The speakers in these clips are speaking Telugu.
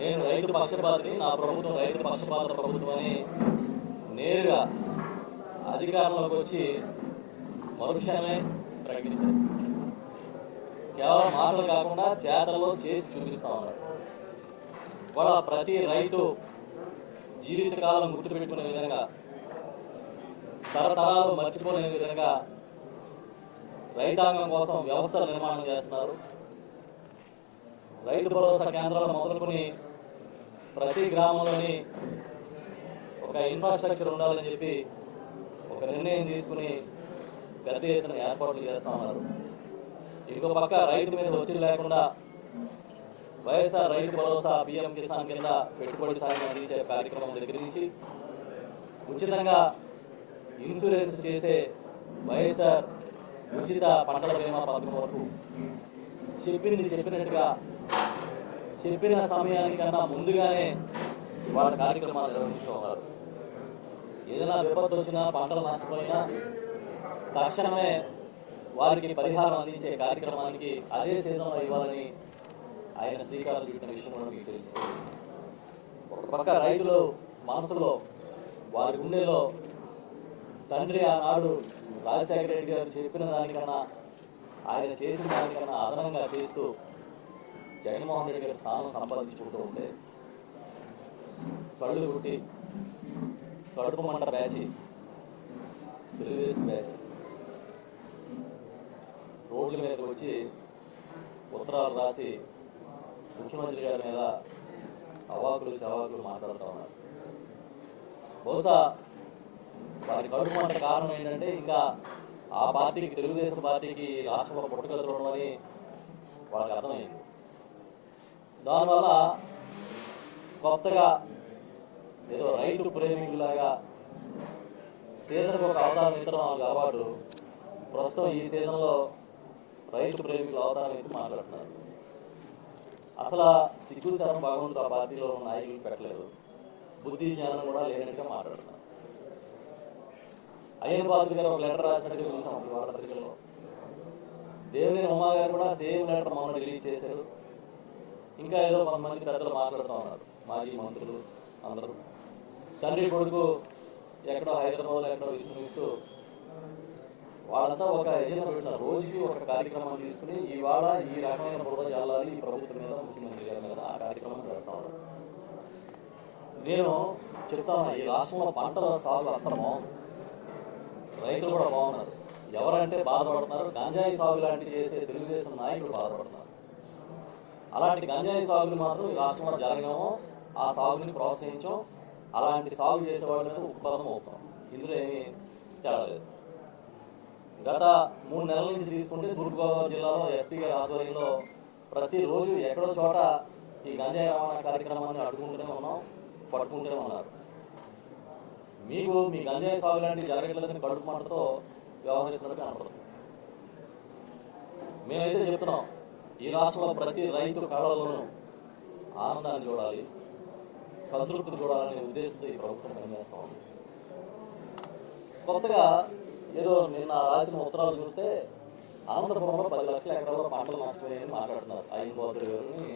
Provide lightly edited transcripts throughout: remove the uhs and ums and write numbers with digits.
నేను రైతు పక్షపాతిని, నా ప్రభుత్వం రైతు పక్షపాత ప్రభుత్వం అని నేరుగా అధికారంలోకి వచ్చి మరుక్షణమే ప్రకటించారు. కేవలం మాటలు కాకుండా చేతల్లో చేసి చూపిస్తా ఉన్నారు. వాళ్ళ ప్రతి రైతు జీవితకాలం గుర్తుపెట్టుకునే విధంగా, తరతరాలు మర్చిపోలేని విధంగా రైతాంగం కోసం వ్యవస్థల నిర్మాణం చేస్తున్నారు. రైతు భరోసా కేంద్రాలు మొదలుకొని ప్రతి గ్రామంలోని ఒక ఇన్ఫ్రాస్ట్రక్చర్ ఉండాలని చెప్పి ఒక నిర్ణయం తీసుకుని పెద్ద ఎత్తున ఏర్పాట్లు చేస్తా ఉన్నారు. ఇంకో పక్క రైతు మీద ఒత్తిడి లేకుండా వైఎస్ఆర్ రైతు భరోసా పిఎం కిసాన్ కింద పెట్టుబడి సాయం అందించే కార్యక్రమం దగ్గర నుంచి ఉచితంగా ఇన్సూరెన్స్ చేసే వైఎస్ఆర్ ఉచిత పంటల బీమా పథకం వరకు చెప్పినట్టుగా చెప్పిన సమయానికన్నా ముందుగానే వాళ్ళ కార్యక్రమాలు నిర్వహిస్తూ ఉన్నారు. ఏదైనా విపత్తు వచ్చినా, పంటలు నష్టపోయినా తక్షణమే వారికి పరిహారం అందించే కార్యక్రమానికి అదే సీజన్లో ఇవ్వాలని ఆయన శ్రీకారం చుట్టిన విషయం కూడా మీకు తెలుసు. ఒక పక్క రైతులు మనసులో, వారి గుండెలో తండ్రి ఆనాడు రాజశేఖర రెడ్డి గారు చెప్పిన దానికన్నా, ఆయన చేసిన దానికన్నా అదనంగా చేస్తూ జగన్మోహన్ రెడ్డి గారి స్థానం సంపాదించుకుంటూ ఉంటే కళ్ళు కుట్టి కడుపు మంట బ్యాచ్, తెలుగుదేశం బ్యాచ్ రోడ్ల మీదకి వచ్చి ఉత్తరాలు రాసి ముఖ్యమంత్రి గారి మీద అవాకులు చవాకులు మాట్లాడుతూ ఉన్నారు. బహుశా వారి కడుపు మంట కారణం ఏంటంటే ఇంకా ఆ పార్టీకి, తెలుగుదేశం పార్టీకి రాష్ట్రంలో పుట్టగతులు అని వాళ్ళకి అర్థమైంది. దానివల్ల కొత్తగా ఏదో రైతు ప్రేమికులాగా సీజన్కి ఒక అవతారం ఎత్తడం వాళ్ళకి అలవాటు. ప్రస్తుతం ఈ సీజన్లో రైతు ప్రేమికులు అవతారం ఎత్తి మాట్లాడుతున్నారు. అసలు సిగ్గు శరం భగవంతుడు ఆ పార్టీలో ఉన్న నాయకులు పెట్టలేదు, బుద్ధి జ్ఞానం కూడా లేనట్టుగా మాట్లాడుతున్నారు. అయ్యన్న పాత్ర గారు ఒక లెటర్ రాసినట్టుగా చూసాం వాళ్ళ పత్రికల్లో. దేవినేని ఉమా గారు కూడా సేమ్ లెటర్ మొన్న రిలీజ్ చేశారు. ఇంకా ఏదో కొంతమంది పెద్దలు మాట్లాడుతూ ఉన్నారు, మాజీ మంత్రులు అందరూ. తండ్రి కొడుకు ఎక్కడో హైదరాబాద్ ఎక్కడో విస్తూ వాళ్ళంతా ఒక ఎజెండా పెడుతున్నారు. రోజుకి ఒక కార్యక్రమం తీసుకుని ఇవాళ ఈ రకమైన బురద జల్లాలి ఈ ప్రభుత్వం మీద, ముఖ్యమంత్రి గారి మీద, ఆ కార్యక్రమం చేస్తా ఉన్నారు. నేను చెప్తాను, ఈ రాష్ట్రంలో పంటల సాగు అంతా బాగుంది, రైతులు కూడా బాగున్నారు. ఎవరంటే బాధపడుతున్నారు, గంజాయి సాగు లాంటివి చేసే తెలుగుదేశం నాయకులు బాధపడుతున్నారు. అలాంటి గంజాయి సాగులు మాత్రం ఈ రాష్ట్రంలో జరగమో, ఆ సాగుని ప్రోత్సహించాం, అలాంటి సాగు చేసే వాళ్ళని ఉత్పన్నం అవుతాం. ఇందులో ఏమీ తేడా లేదు. గత 3 నెలల నుంచి తీసుకుంటే తూర్పుగోదావరి జిల్లాలో ఎస్పీ గారి ఆధ్వర్యంలో ప్రతిరోజు ఎక్కడో చోట ఈ గంజాయి రవాణా కార్యక్రమాన్ని అడ్డుకుంటూనే ఉన్నాం, పట్టుకుంటూనే ఉన్నారు. మీకు మీ గంజాయి సాగు లాంటివి జరగట్లేదని కడుపు మంటతో వ్యవహరిస్తున్నట్టు కనపడుతుంది. మేమైతే చెప్తున్నాం, ఈ రాష్ట్రంలో ప్రతి రైతు కళలోనూ ఆనందాన్ని చూడాలి, సంతృప్తిని చూడాలనే ఉద్దేశంతో ఈ ప్రభుత్వం పనిచేస్తూ ఉంది. కొత్తగా ఏదో నిన్న రాసిన ఉత్తరాలు చూస్తే ఆంధ్రపురంలో 10 లక్షల ఎకరాల్లో పంటలు నష్టపోయాయని మాట్లాడుతున్నారు. ఆయన గోత్రి గారిని,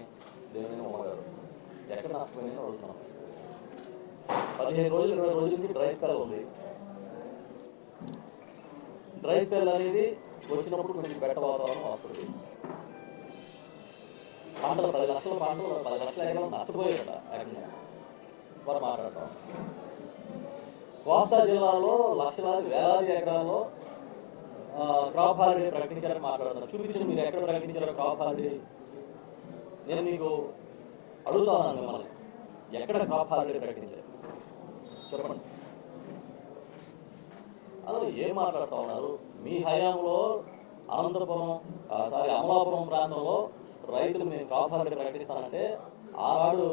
దేవినేని ఉమా గారు. ఎక్కడ నష్టపోయాయని అడుగుతున్నాం. 15 రోజులు 20 రోజుల నుంచి డ్రై స్పెల్ ఉంది. డ్రై స్పెల్ అనేది వచ్చినప్పుడు కొంచెం బెట్ట వాతావరణం వస్తుంది. పంటలు 10 లక్షల పంటలు 10 లక్షల ఎకరాలు నష్టపోయారట ఏకంగా వారు మాట్లాడతాం. కోస్తా జిల్లాలో లక్షలాది వేలాది ఎకరాల్లో క్రాప్ హాలిడే ప్రకటించారని మాట్లాడుతున్నారు. చూపించండి మీరు ఎక్కడ ప్రకటించారో క్రాప్ హాలిడే. నేను మీకు అడుగుతాను మిమ్మల్ని, ఎక్కడ క్రాప్ హాలిడే ప్రకటించారు చెప్పండి. అసలు ఏం మాట్లాడుతూ ఉన్నారు? మీ హయాంలో అమలాపురం ప్రాంతంలో రైతులు మేము క్రాప్ హాలిడే ప్రకటిస్తానంటే ఆనాడు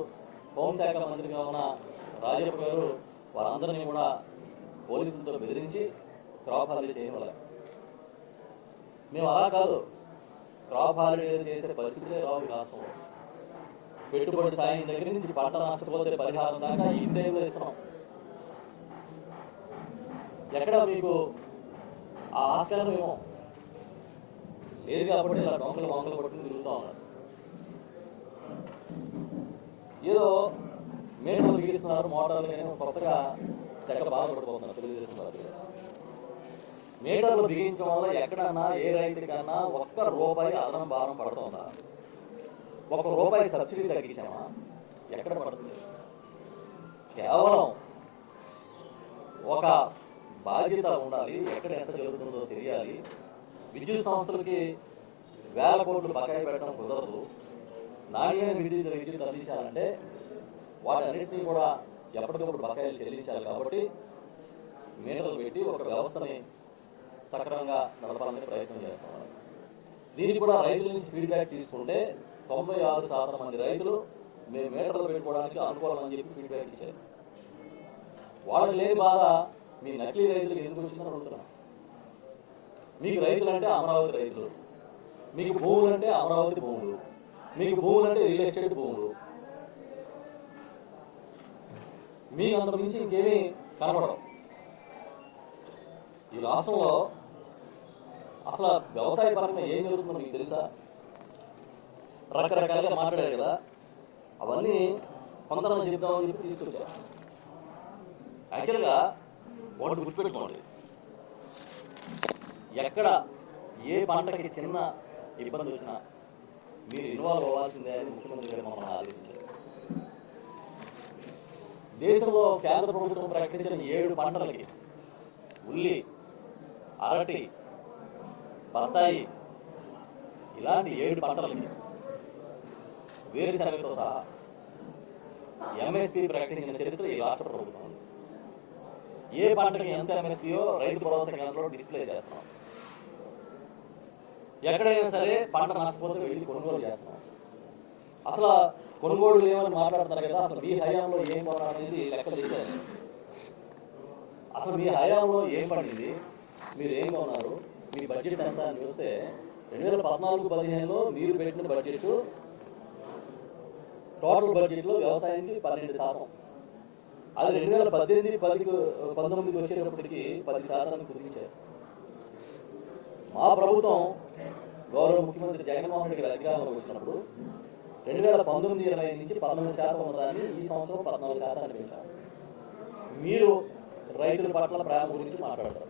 హోంశాఖ మంత్రిగా ఉన్న రాజప్ప గారు వారందరినీ కూడా పోలీసులతో బెదిరించి క్రాప్ హాలిడే చేయడం. మేము అలా కాదు, క్రాప్ హాలిడే చేసే పరిస్థితులే రావు ఈ రాష్ట్రంలో. పెట్టుబడి సాయం దగ్గర నుంచి పంట నష్టపోతే పరిహారం దాకా ఈ టైంలో ఇస్తున్నాం. ఎక్కడ మీకు ఆ ఆస్కారం ఏమో లేదు కాబట్టి ఇలా డొంకలు వంకలు పట్టుకుని తిరుగుతూ ఉన్నారు. ఏదో మేటలు బిగిస్తున్నారు మోటార్లు కొత్తగా తెగ బాధపడిపోతున్నారు తెలుగుదేశం పార్టీ. మీటర్లు బిగించడం వల్ల ఎక్కడన్నా ఏ రైతుకన్నా ₹1 అదనం భారం పడుతుందా? ₹1 సబ్సిడీ తగ్గించామా? ఎక్కడ పడుతుంది? కేవలం ఒక బాధ్యత ఉండాలి, ఎక్కడ ఎంత జరుగుతుందో తెలియాలి. విద్యుత్ సంస్థలకి వేల కోట్లు బకాయి పెట్టడం కుదరదు. నాణ్యమైన విద్యుత్ అందించాలంటే వాటన్నిటినీ కూడా ఎప్పటికప్పుడు బకాయిలు చెల్లించాలి. కాబట్టి మీటర్లు పెట్టి ఒక వ్యవస్థని సక్రమంగా నడపాలని ప్రయత్నం చేస్తున్నారు. దీనికి కూడా రైతుల నుంచి ఫీడ్బ్యాక్ తీసుకుంటే 96% మంది రైతులు మేము మీటర్లు పెట్టుకోవడానికి అనుకూలమని చెప్పి ఫీడ్బ్యాక్ ఇచ్చారు. వాళ్ళకి లేని బాధ మీ నకిలీ రైతులకు ఎందుకు వచ్చిందని అడుగుతున్నాం. మీకు రైతులు అంటే అమరావతి రైతులు, మీకు భూములు అంటే అమరావతి భూములు, మీకు భూములు అంటే రియల్ ఎస్టేట్ భూములు, మీకు అంత మించి ఇంకేమీ కనపడవు. ఈ రాష్ట్రంలో అసలు వ్యవసాయ పరంగా ఏం జరుగుతుందో మీకు తెలుసా? రకరకాలుగా మాట్లాడారు కదా, అవన్నీ కొంతమంది చెప్తామని చెప్పి తీసుకొచ్చారు. యాక్చువల్గా ఒకటి గుర్తుపెట్టుకోండి, ఎక్కడ ఏ పంటకి చిన్న ఇబ్బంది వచ్చినా మీరు ఇన్వాల్వ్ అవ్వాల్సిందే అని ముఖ్యమంత్రి గారు మమ్మల్ని ఆదేశించారు. దేశంలో కేంద్ర ప్రభుత్వం ప్రకటించిన 7 పంటలకి ఉల్లి, అరటి, బత్తాయి ఇలాంటి 7 పంటలకి వేరుశనగతో సహా ఎంఎస్పీ ప్రకటించిన చరిత్ర ఈ రాష్ట్ర ప్రభుత్వం. ఏ పంటకి ఎంత ఎంఎస్పీయో రైతు భరోసా కేంద్రంలో డిస్ప్లే చేస్తున్నాం. ఎక్కడైనా సరే పంట నష్టపోతే వెళ్ళి కొనుగోలు చేస్తున్నాం. అసలు కొనుగోలు లేవని మాట్లాడుతున్నారు కదా, అసలు మీ హయాంలో ఏం కొనాలనేది లెక్కలు తెచ్చారు. అసలు మీ హయాంలో ఏం పడింది, మీరు ఏం కొన్నారు, మీ బడ్జెట్ ఎంత అని చూస్తే 2014-15లో మీరు పెట్టిన బడ్జెట్ టోటల్ బడ్జెట్లో వ్యవసాయానికి 12%. అది 2018-19 వచ్చేటప్పటికి 10% కుదించారు. మా ప్రభుత్వం గౌరవ ముఖ్యమంత్రి జగన్మోహన్ రెడ్డి గారి అధికారంలోకి వచ్చినప్పుడు 2019-20 నుంచి 19% ఉన్నదాన్ని ఈ సంవత్సరం 14% పెంచారు. మీరు రైతుల పట్ల ప్రేమ గురించి మాట్లాడతారు.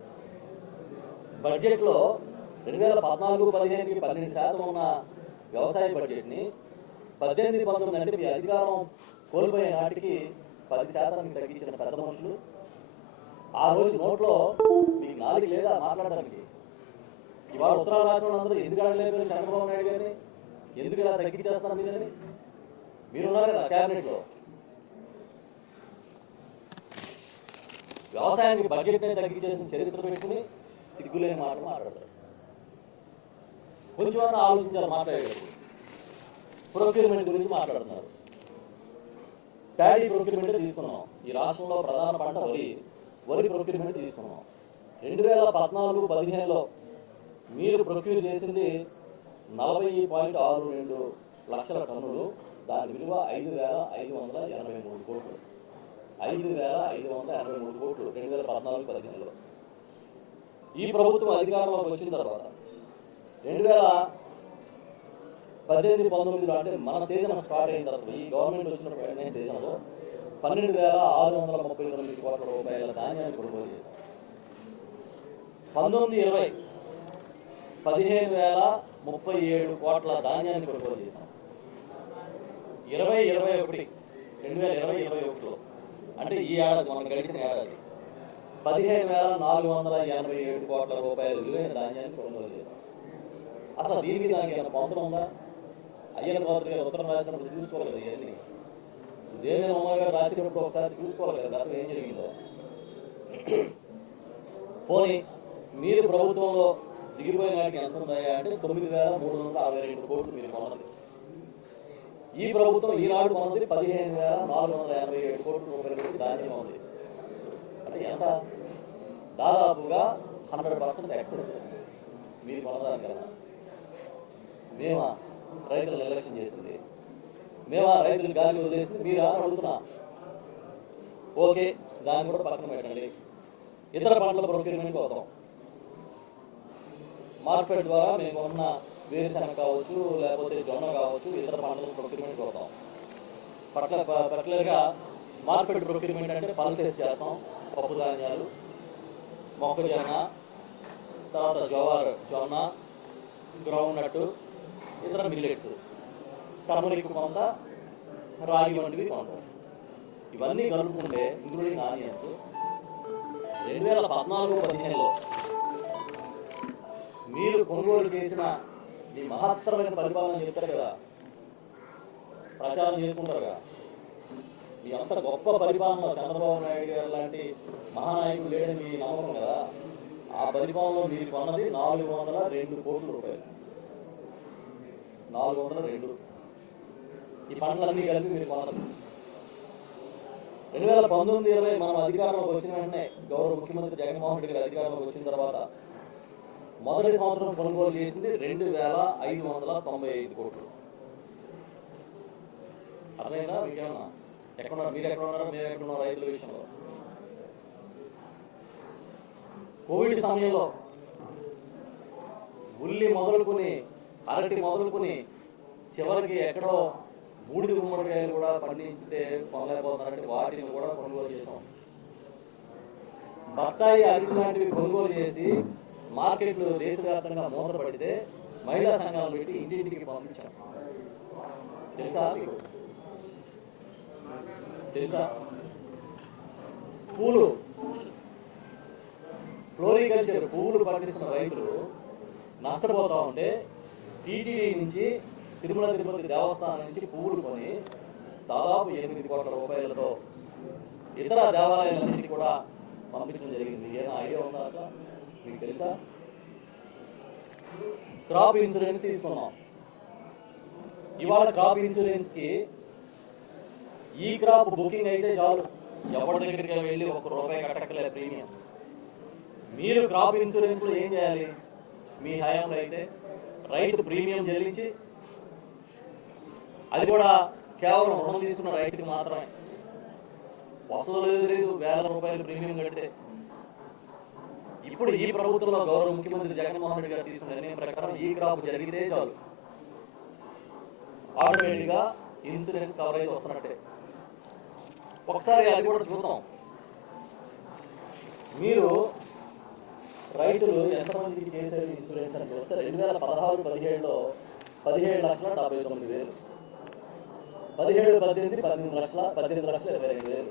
బడ్జెట్లో 2014-15కి 12% ఉన్న వ్యవసాయ బడ్జెట్ని 18-19 అంటే మీ అధికారం కోల్పోయే నాటికి 10% తగ్గించిన పెద్ద మనుషులు. ఆ రోజు నోట్లో మీకు నాలుగు లేదా మాట్లాడడానికి. ఇవాళ ఉత్తరాల రాష్ట్రంలో అందరూ ఎందుకు అడగలేదు చంద్రబాబు నాయుడు గారిని, ఎందుకు ఇలా తగ్గించేస్తున్నారు మీరని? మీరున్నారు కదా క్యాబినెట్లో. వ్యవసాయానికి బడ్జెట్నే తగ్గించేసిన చరిత్ర పెట్టుకుని సిగ్గులేని మాటలు మాట్లాడతారు. కొంచెం ఆలోచించాలి మాట్లాడేటప్పుడు. ప్రొక్యూర్మెంట్ గురించి మాట్లాడుతున్నారు. ప్యాడీ ప్రొక్యూర్మెంట్ తీసుకున్నాం. ఈ రాష్ట్రంలో ప్రధాన పంట వరి ప్రొక్యూర్మెంట్ తీసుకున్నాం. 2014-15లో మీరు ప్రొక్యూర్ చేసింది 40.62 లక్షల టన్నులు. దాని విలువ 5,583 కోట్లు. 5,583 కోట్లు 2014-15లో. ఈ ప్రభుత్వం అధికారంలోకి వచ్చిన తర్వాత 2018-19 అంటే మన సీజన్ స్టార్ట్ అయిన తర్వాత ఈ గవర్నమెంట్ వచ్చిన వెంటనే సీజన్లో 12,639 కోట్ల రూపాయల ధాన్యాన్ని కొనుగోలు చేశాం. 19-20 15,037 కోట్ల ధాన్యాన్ని కొనుగోలు చేశాం. 2021 అంటే ఈ ఏడాది మనం గడిచిన ఏడాది 15,487 కోట్ల రూపాయల విలువైన ధాన్యాన్ని కొనుగోలు చేశాం. అసలు దీనికి దానికి ఏమైనా పొందడం ఉందా? అయ్యన్న పాత్ర గారు ఉత్తరం రాసినప్పుడు చూసుకోవాలి కదా, ఇవన్నీ దేవేంద్ర ఉమ్మ గారు రాసినప్పుడు ఒకసారి చూసుకోవాలి కదా అసలు ఏం జరిగిందో. పోనీ మీరు ప్రభుత్వంలో దిగిపోయిన నాటికి ఎంత ఉన్నాయా అంటే 9,362 కోట్లు మీరు కొన్నది. ఈ ప్రభుత్వం ఈనాడు కొన్నది 15,487 కోట్ల రూపాయల వరకు ధాన్యం ఉంది. అంటే ఎంత? దాదాపుగా 100% ఎక్సెస్ మీరు కొనదాని కదా. మేమా రైతులు నిర్లక్ష్యం చేసింది, మేమా రైతులు గాలి వదిలేసింది మీరు అడుగుతున్నా. ఓకే, దాన్ని కూడా పక్కన పెట్టండి. ఇతర పంటల ప్రొక్యూర్మెంట్ అవుతాం. మార్కెట్ ద్వారా మేము కొన్న వేరుశనగ కావచ్చు, లేకపోతే జొన్న కావచ్చు, ఇతర పంటల ప్రొక్యూర్మెంట్ అవుతాం. పర్టికులర్గా మార్కెట్ ప్రొక్యూర్మెంట్ అంటే పల్సెస్ చేస్తాం, పప్పు ధాన్యాలు, మొక్కజొన్న, తర్వాత జొన్న, గ్రౌండ్ నట్టు, ఇతర మిల్లెట్స్, టర్మరిక్ కొంత, రాగి వంటివి కొంత. ఇవన్నీ కలుపుకుంటే ఇంక్లూడింగ్ ఆనియన్స్ 2014-15లో మీరు కొనుగోలు చేసిన ఈ మహత్తరమైన పరిపాలన చెప్తారు కదా, ప్రచారం చేసుకుంటారు కదా, మీ అంత గొప్ప పరిపాలన చంద్రబాబు నాయుడు గారు లాంటి మహానాయకుడు లేడని మీ నమ్మకం కదా. ఆ పరిపాలనలో మీరు కొన్నది 402 కోట్ల రూపాయలు. 402. ఈ పంటలన్నీ కలిపి మీరు కొన్నది. 2019-20 మనం అధికారంలోకి వచ్చిన వెంటనే గౌరవ ముఖ్యమంత్రి జగన్మోహన్ రెడ్డి గారు అధికారంలోకి వచ్చిన తర్వాత మొదటి సంవత్సరం కొనుగోలు చేసింది 2595 కోట్లు. అర్థమైందా మీకేమన్నా? ఎక్కడున్నారు మీరు? ఎక్కడ ఉన్నారో మేము ఎక్కడ ఉన్నారో రైతుల విషయంలో. కోవిడ్ సమయంలో ఉల్లి మొదలుకొని, అరటి మొదలుకొని, చివరికి ఎక్కడో బూడిద గుమ్మడికాయలు కూడా పండించితే కొనలేకపోతున్నారంటే వాటిని కూడా కొనుగోలు చేసాం. బత్తాయి, అరటి లాంటివి కొనుగోలు చేసి మార్కెట్లు దేశవ్యాప్తంగా మూతపడితే మహిళా సంఘాలు పెట్టి ఇంటింటికి పంపించాం. తెలుసా మీకు? తెలుసా? పూలు, ఫ్లోరికల్చర్, పువ్వులు పండిస్తున్న రైతులు నష్టపోతా ఉంటే టీటీడీ నుంచి, తిరుమల తిరుపతి దేవస్థానం నుంచి పువ్వులు కొని దాదాపు 8 కోట్ల రూపాయలతో ఇతర దేవాలయాలన్నింటినీ కూడా పంపించడం జరిగింది. ఏమైనా ఐడియా ఉందా అసలు? మీకు తెలుసా? క్రాప్ ఇన్సూరెన్స్ తీసుకున్నాం. ఇవాళ క్రాప్ ఇన్సూరెన్స్కి ఈ క్రాప్ బుకింగ్ అయితే చాలు, ఎవరి దగ్గరికి వెళ్ళి ₹1 కట్టక్కలే ప్రీమియం. మీరు క్రాప్ ఇన్సూరెన్స్లో ఏం చేయాలి? మీ హయాంలో అయితే రైతు ప్రీమియం చెల్లించి, అది కూడా కేవలం రుణం తీసుకున్న రైతుకి మాత్రమే, వసూలు లేదు, వేల రూపాయలు ప్రీమియం కడితే. ఇప్పుడు ఈ ప్రభుత్వంలో గౌరవ ముఖ్యమంత్రి జగన్మోహన్ రెడ్డి గారు తీసుకున్న నిర్ణయం ప్రకారం ఈ క్రాప్ జరిగితే చాలు, ఆటోమేటిక్గా ఇన్సూరెన్స్ కవరేజ్ వస్తున్నట్టే. ఒకసారి అది కూడా చూద్దాం. మీరు రైతులు ఎంతమందికి చేశారు ఇన్సూరెన్స్ అని చూస్తే 2016-17లో 17,79,000, 17-18 18,22,000,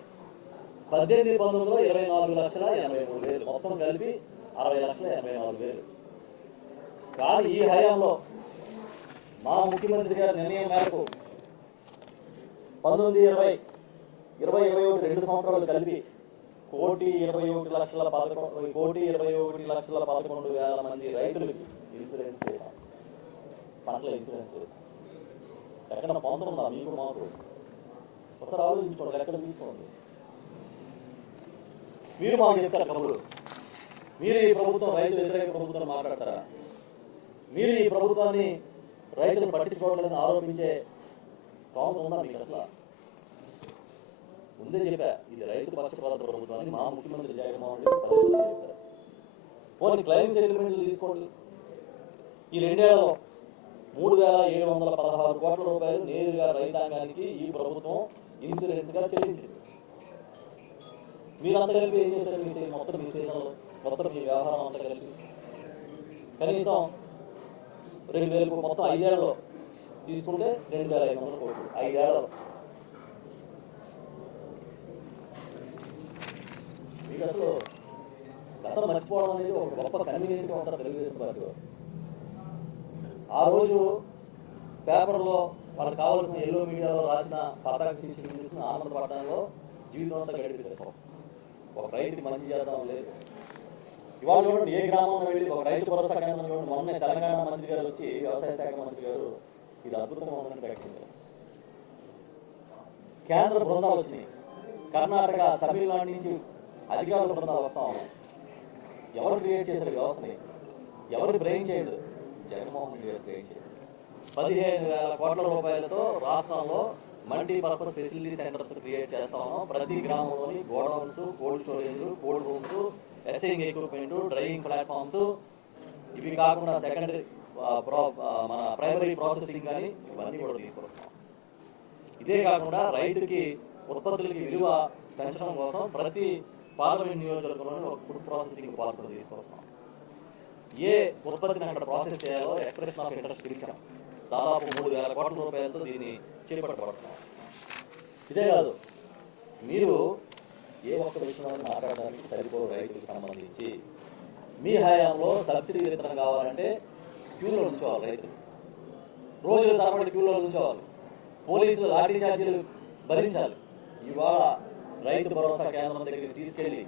18-19లో 24,83,000, మొత్తం కలిపి 60,84,000. కానీ ఈ హయాంలో మా ముఖ్యమంత్రి గారి నిర్ణయం మేరకు 19-20, 20-21 2 సంవత్సరాలు కలిపి 1,21,11,11,000 మంది రైతులకి ఇన్సూరెన్స్ చేశాం. పంటల ఇన్సూరెన్స్ చేశాం. ఎక్కడ పొందుతుందా మీకు మాకు? ఒకసారి ఆలోచించుకోండి, ఎక్కడ తీసుకోండి. మీరు మాకు చెప్తారు కబురు. మీరు ఈ ప్రభుత్వం రైతు వ్యతిరేక ప్రభుత్వం మాట్లాడతారా? మీరు ఈ ప్రభుత్వాన్ని రైతులు పట్టించుకోవట్లేదని ఆరోపించే స్థానం ఉందా మీకు? అసలు ముందే చెప్పా, ఇది రైతు పక్షపాత ప్రభుత్వాన్ని మా ముఖ్యమంత్రి జగన్మోహన్ రెడ్డి చెప్పారు. పోనీ క్లైమ్ సెటిల్మెంట్లు తీసుకోండి. ఈ 2 ఏళ్లలో 3,716 కోట్ల రూపాయలు నేరుగా రైతాంగానికి ఈ ప్రభుత్వం ఇన్సూరెన్స్ గా చెల్లించింది. మీరంతా కలిపి ఏం చేశారు? మొత్తం మీ సీజన్లో, మొత్తం మీ వ్యవహారం అంతా కలిపి కనీసం 2,000, మొత్తం 5 ఏళ్లలో తీసుకుంటే 2,500 కోట్లు 5 ఏళ్లలో. మీకు అసలు గతం మర్చిపోవడం అనేది ఒక గొప్ప కన్వీనియంట్గా ఉంటారు తెలుగుదేశం పార్టీ. ఆ రోజు పేపర్లో వాళ్ళకి కావాల్సిన ఎల్లో మీడియాలో రాసిన పతాక శీర్షికలు చూసిన ఆనందపడడంలో జీవితం అంతా గడిపేశారు. ఒక రైతుకి మంచి చేద్దాం లేదు. ఇవాళ చూడండి, ఏ గ్రామంలో వెళ్ళి ఒక రైతు భరోసా కేంద్రం చూడండి. మొన్న తెలంగాణ మంత్రి గారు వచ్చి, వ్యవసాయ శాఖ మంత్రి గారు, ఇది అద్భుతంగా ఉందని ప్రకటించారు. కేంద్ర బృందాలు వచ్చినాయి, కర్ణాటక, తమిళనాడు నుంచి అధికారుల బృందాలు వస్తా ఉన్నాయి. ఎవరు క్రియేట్ చేశారు వ్యవస్థని? ఎవరు బ్రెయిన్ చేయడు? జగన్మోహన్ రెడ్డి గారు క్రియేట్ చేయడు. 15,000 కోట్ల రూపాయలతో రాష్ట్రంలో మల్టీపర్పస్ ఫెసిలిటీ సెంటర్స్ క్రియేట్ చేస్తా ఉన్నాం. ప్రతి గ్రామంలోని godowns, cold storage, cold rooms, ఎస్సింగ్ ఎక్విప్మెంట్, డ్రైవింగ్ ప్లాట్ఫామ్స్, ఇవి కాకుండా సెకండరీ మన ప్రైమరీ ప్రాసెసింగ్ కానీ ఇవన్నీ కూడా తీసుకొస్తాం. ఇదే కాకుండా రైతుకి ఉత్పత్తులకి విలువ పెంచడం కోసం ప్రతి పార్లమెంట్ నియోజకవర్గంలోనే ఒక ఫుడ్ ప్రాసెసింగ్ పార్క్ తీసుకొస్తాం. ఏ ఉత్పత్తిని అక్కడ ప్రాసెస్ చేయాలో ఎక్స్ప్రెషన్ ఆఫ్ ఇంట్రెస్ట్ పిలిచాం. దాదాపు 3,000 కోట్ల రూపాయలతో దీన్ని చేపట్టబడుతున్నాం. ఇదే కాదు, మీరు ఏ ఒక్క విషయంలో మాట్లాడడానికి సరిపోదు. రైతులకు సంబంధించి మీ హయాంలో సబ్సిడీ విత్తనం కావాలంటే క్యూలో ఉంచోవాలి. రైతులు రోజుల తరబడి క్యూలో ఉంచోవాలి. పోలీసులు లాఠీ ఛార్జీలు భరించాలి. ఇవాళ రైతు భరోసా కేంద్రం దగ్గరికి తీసుకెళ్లి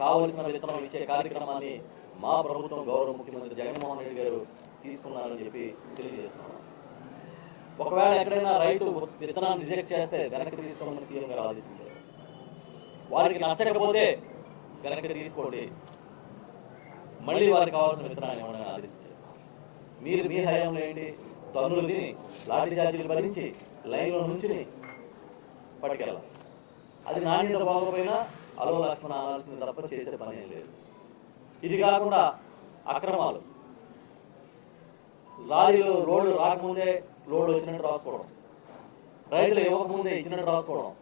కావలసిన విత్తనం ఇచ్చే కార్యక్రమాన్ని మా ప్రభుత్వం గౌరవ ముఖ్యమంత్రి జగన్మోహన్ రెడ్డి గారు తీసుకున్నారని చెప్పి తెలియజేస్తున్నాను. ఒకవేళ ఎక్కడైనా రైతు విత్తనాన్ని రిజెక్ట్ చేస్తే వెనక్కి తీసుకోమని సీఎం గారు ఆదేశించారు. వారికి నచ్చకపోతే వెనక్కి తీసుకోండి, మళ్ళీ వారికి కావాల్సిన విత్తనాన్ని ఇవ్వమని ఆదేశించారు. మీరు మీ హయాంలో ఏంటి, తన్నులు తిని లాఠీ ఛార్జీలు భరించి లైన్లో నుంచుని పట్టుకెళ్ళాలి. అది నాణ్యత బాగోపోయినా అలో లక్ష్మణ అనాల్సింది తప్ప చేసే పని ఏం లేదు. ఇది కాకుండా అక్రమాలు, లారీలు లోడ్లు రాకముందే లోడ్లు వచ్చినట్టు రాసుకోవడం, రైతులు ఇవ్వకముందే ఇచ్చినట్టు రాసుకోవడం.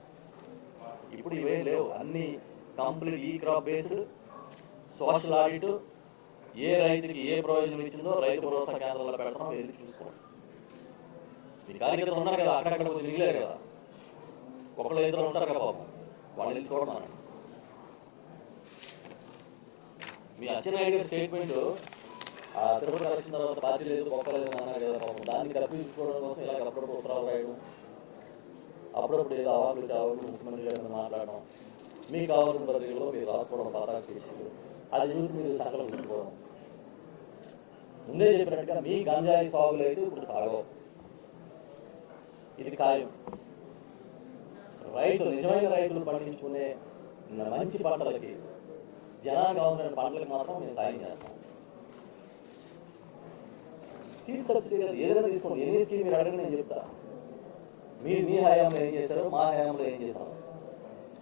ఇప్పుడు ఇవే లేవు. అన్ని కంప్లీట్ ఈ క్రాప్ బేస్డ్ సోషల్ ఆడిట్. ఏ రైతుకి ఏ ప్రయోజనం ఇచ్చిందో రైతు భరోసా కేంద్రాల్లో పెడతాం, వెళ్ళి చూసుకోండి. మీ కార్యకర్తలు ఉన్నారు కదా, అక్కడక్కడ కొద్దిగా మిగిలేరు కదా, ఒకళ్ళు ఇద్దరు ఉంటారు కదా పాపం, వాళ్ళు వెళ్ళి చూడమని. మీ అచ్చెన్నాయుడు గారి స్టేట్మెంట్ ఆ తిరుపతి వచ్చిన తర్వాత పార్టీ లేదు ఒక్కలేదు అన్నారు కదా పాపం, దాన్ని తప్పించుకోవడం కోసం ఇలా అప్పుడప్పుడు ఉత్తరాలు రాయడం, అప్పుడప్పుడు ఏదో అవాకులు చావులు ముఖ్యమంత్రి గారితో మాట్లాడడం, మీకు కావాల్సిన పత్రికలో మీరు రాసుకోవడం, పతాకు చేసి అది చూసి మీరు సంకలం పెట్టుకోవడం. ముందే చెప్పినట్టుగా మీ గంజాయి సాగులు అయితే ఇప్పుడు సాగవు. ఇది ఖాయం. నిజమైన రైతులు పండించుకునే మంచి పంటలకి, జనానికి అవసరమైన పంటలకు మాత్రం మేము సాయం చేస్తాం. సీడ్ సబ్సిడీ ఏదైనా తీసుకోండి, ఎన్ని స్కీమ్ మీరు అడగని నేను చెప్తా. మీరు మీ హయాంలో ఏం చేశారో మా హయాంలో ఏం చేస్తాం.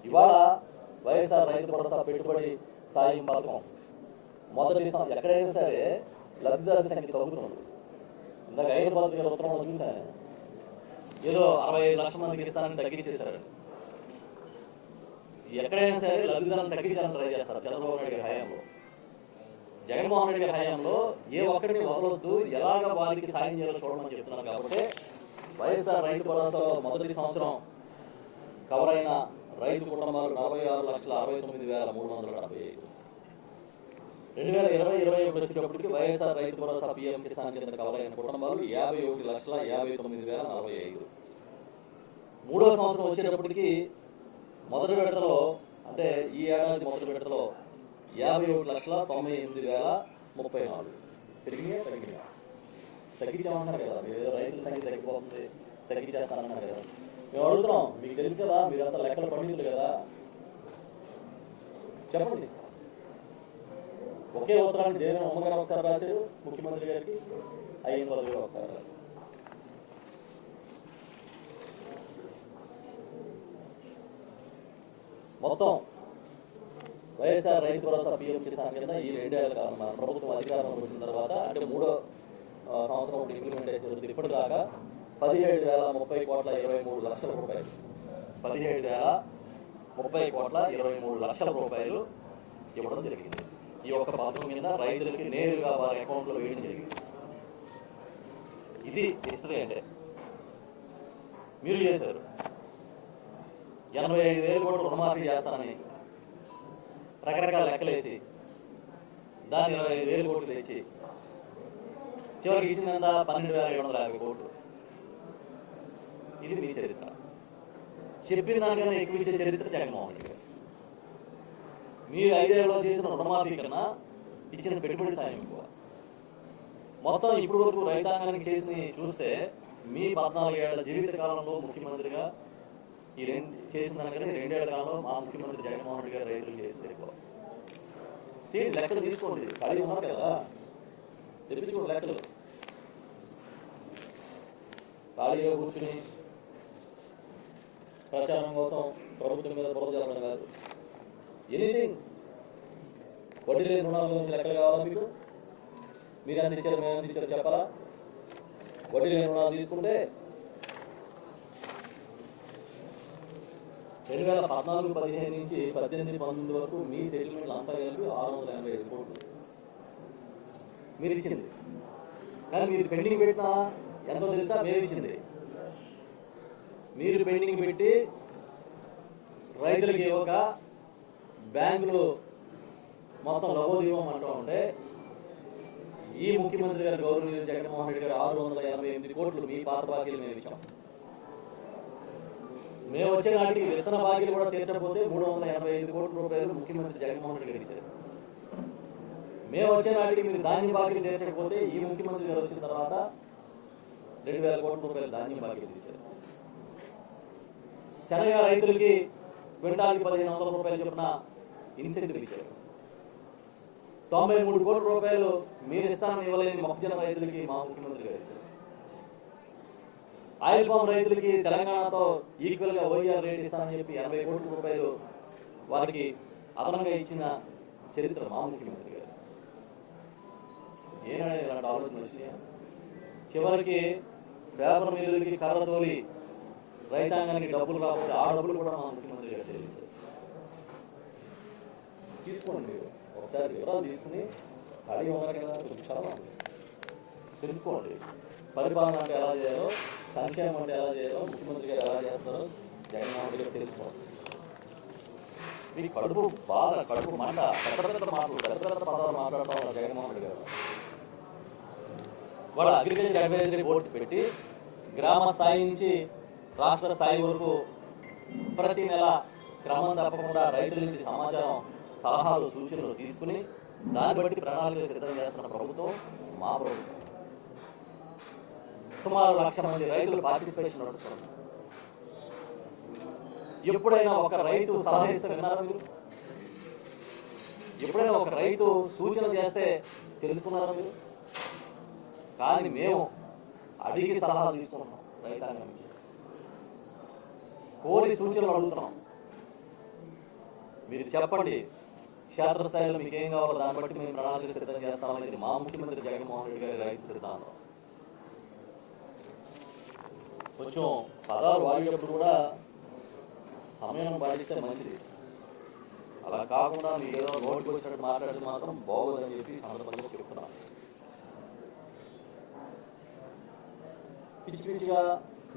ఇవాళ వైఎస్ఆర్ రైతు భరోసా పెట్టుబడి సాయం పథకం మొదటి ఎక్కడైనా సరే లబ్ధిదారుల సంఖ్య తగ్గుతుంది. ఇందాక 5 పథకాల ఉత్తరంలో చూశాను, ఏదో 65 లక్షల మందికి ఇస్తానని తగ్గించేశారు. ఎక్కడైనా సరే లబ్ధిదారులను తగ్గించాలని ట్రై చేస్తారు చంద్రబాబు నాయుడు గారి హయాంలో. జగన్మోహన్ రెడ్డి గారి హయాంలో ఏ ఒక్కరిని వదలొద్దు, ఎలాగ వారికి సాయం చేయాలో చూడమని చెప్తున్నారు. కాబట్టి వైఎస్ఆర్ రైతు భరోసా మొదటి సంవత్సరం కవర్ అయిన రైతు కుటుంబాలు 46,69,375. 2020-21 వచ్చేటప్పటికి వైఎస్ఆర్ రైతు భరోసా పీఎం కిసాన్ కింద కవర్ అయిన కుటుంబాలు 51,59,045. మూడో సంవత్సరం వచ్చేటప్పటికి మొదటి విడతలో, అంటే ఈ ఏడాది మొదటి విడతలో 51,98,034. పెరిగినాయా తగ్గినాయా? తగ్గించామన్నారు కదా, మీరు రైతుల సంఖ్య తగ్గిపోతుంది తగ్గించేస్తానన్నారు కదా. మేము అడుగుతున్నాం, మీకు తెలుసు కదా, మీరంతా లెక్కలు పండితులు కదా, చెప్పండి. ఒకే ఉత్తరాన్ని దేవేంద్ర ఉమ్మగారు ఒకసారి రాశారు ముఖ్యమంత్రి గారికి, అయిన పదవి ఒకసారి రాశారు. మొత్తం వైఎస్ఆర్ రైతు భరోసా పీఎం కిసాన్ కింద ఈ 2 ఏళ్ల కాలం మన ప్రభుత్వం అధికారంలోకి వచ్చిన తర్వాత, అంటే 3వ సంవత్సరం ఇంప్లిమెంటేషన్ జరుగుతుంది. ఇప్పటిదాకా 17,030,23,00,000 రూపాయలు, 17,030,23,00,000 రూపాయలు ఇవ్వడం జరిగింది. ఈ ఒక్క పథకం మీద రైతులకి నేరుగా వారి అకౌంట్లో వేయడం జరిగింది. ఇది హిస్టరీ. అంటే మీరు చేశారు 85,000 కోట్లు రుణమాఫీ చేస్తానని రకరకాల లెక్కలేసి దాన్ని 25,000 కోట్లు తెచ్చి చివరికి ఇచ్చినంత 12,750 కోట్లు. ఇది మీ చరిత్ర. చెప్పిన దానికన్నా ఎక్కువ ఇచ్చే చరిత్ర జగన్మోహన్ రెడ్డి గారు. మీరు 5 ఏళ్లలో చేసిన రుణమాఫీ కన్నా ఇచ్చిన పెట్టుబడి సాయం ఎక్కువ. మొత్తం ఇప్పుడు వరకు రైతాంగానికి చేసి చూస్తే మీ 14 ఏళ్ల జీవిత కాలంలో ముఖ్యమంత్రిగా ఈ చేసిన దానికన్నా 2 ఏళ్ల కాలంలో మా ముఖ్యమంత్రి జగన్మోహన్ రెడ్డి గారు రైతులు చేసింది ఎక్కువ. లెక్కలు తీసుకోండి, ఖాళీ ఉన్నారు కదా, తెప్పించుకోండి లెక్కలు. ఖాళీగా కూర్చుని ప్రచారం కోసం ప్రభుత్వం మీద బురద జరగడం కాదు. ఎనీథింగ్. వడ్డీ లేని రుణాల గురించి లెక్కలు కావాలా మీకు? మీరు ఎంత ఇచ్చారు, మేము ఎంత ఇచ్చారు చెప్పాలా? వడ్డీ లేని రుణాలు తీసుకుంటే 2014-15 నుంచి 18-19 వరకు మీ సెటిల్మెంట్లు అంతా కలిపి 685 కోట్లు మీరు ఇచ్చింది. కానీ మీరు పెండింగ్ పెట్టినా ఎంతో తెలుసా? మేము ఇచ్చింది. మీరు పెండింగ్ పెట్టి రైతులకి ఇవ్వక బ్యాంకులు మొత్తం లబోదీవం అంటూ ఉంటే ఈ ముఖ్యమంత్రి గారు గౌరవనీయులు జగన్మోహన్ రెడ్డి గారు 688 కోట్లు మీ పాత బాకీలు మేము ఇచ్చాం. మేము వచ్చే నాటికి విత్తన బాకీలు కూడా తీర్చకపోతే 385 కోట్ల రూపాయలు ముఖ్యమంత్రి జగన్మోహన్ రెడ్డి గారు ఇచ్చారు. మేము వచ్చే నాటికి మీరు ధాన్యం బాకీలు తీర్చకపోతే ఈ ముఖ్యమంత్రి గారు వచ్చిన తర్వాత 2000 కోట్ల రూపాయలు ధాన్యం బాకీలు ఇచ్చారు. శనగ రైతులకి క్వింటాల్కి 1500 రూపాయలు చొప్పున ఇన్సెంటివ్ ఇచ్చారు. 93 కోట్ల రూపాయలు మీరు ఇస్తానని ఇవ్వలేని మొక్కజొన్న రైతులకి మా ముఖ్యమంత్రి గారు ఇచ్చారు. ఆయిల్ పామ్ రైతులకి తెలంగాణతో ఈక్వల్గా ఓఈఆర్ రేట్ ఇస్తానని చెప్పి 80 కోట్ల రూపాయలు వారికి అదనంగా ఇచ్చిన చరిత్ర మా ముఖ్యమంత్రి గారు. ఏమైనా ఇలాంటి ఆలోచన వచ్చినాయా? చివరికి పేపర్ మిల్లులకి కర్ర తోలి రైతాంగానికి డబ్బులు రాకపోతే ఆ డబ్బులు కూడా మా ముఖ్యమంత్రి గారు చెల్లించారు. తీసుకోండి, మీరు ఒకసారి వివరాలు తీసుకుని అడిగి ఉన్నారు కదా, చాలా తెలుసుకోండి. పరిపాలన అంటే ఎలా చేయాలో, సంక్షేమం అంటే ఎలా చేయాలో, ముఖ్యమంత్రి గారు ఎలా చేస్తారో జగన్మోహన్ రెడ్డి గారు తెలుసుకోండి. మీ కడుపు బాధ, కడుపు మంట, పెద్ద పదాలు మాట్లాడుతూ ఉన్నారు జగన్మోహన్ రెడ్డి గారు. వాళ్ళ అగ్రికల్చర్ అడ్వైజరీ బోర్డ్స్ పెట్టి గ్రామ స్థాయి నుంచి రాష్ట్ర స్థాయి వరకు ప్రతి నెల క్రమం తప్పకుండా రైతుల నుంచి సమాచారం, సలహాలు, సూచనలు తీసుకుని దాన్ని బట్టి ప్రణాళికలు సిద్ధం చేస్తున్న ప్రభుత్వం మా ప్రభుత్వం. సుమారు 1,00,000 మంది రైతులు పార్టిసిపేషన్ నడుస్తున్నారు. ఎప్పుడైనా ఒక రైతు సలహా ఇస్తే విన్నారా మీరు? ఎప్పుడైనా ఒక రైతు సూచన చేస్తే తెలుసుకున్నారా మీరు? కానీ మేము అడిగి సలహాలు తీసుకుంటున్నాం, రైతాంగం నుంచి కోరి సూచనలు అడుగుతున్నాం. మీరు చెప్పండి, క్షేత్రస్థాయిలో మీకు ఏం కావాలో దాన్ని బట్టి మేము ప్రణాళిక సిద్ధం చేస్తామనేది మా ముఖ్యమంత్రి జగన్మోహన్ రెడ్డి గారి రైతు సిద్ధాంతం. కొంచెం పదాలు వాడేటప్పుడు కూడా సమయం పాటిస్తే మంచిది. అలా కాకుండా మీరు ఏదో నోటికి వచ్చినట్టు మాట్లాడితే మాత్రం బాగోదని చెప్పి సందర్భంగా చెప్తున్నాం. పిచ్చి పిచ్చిగా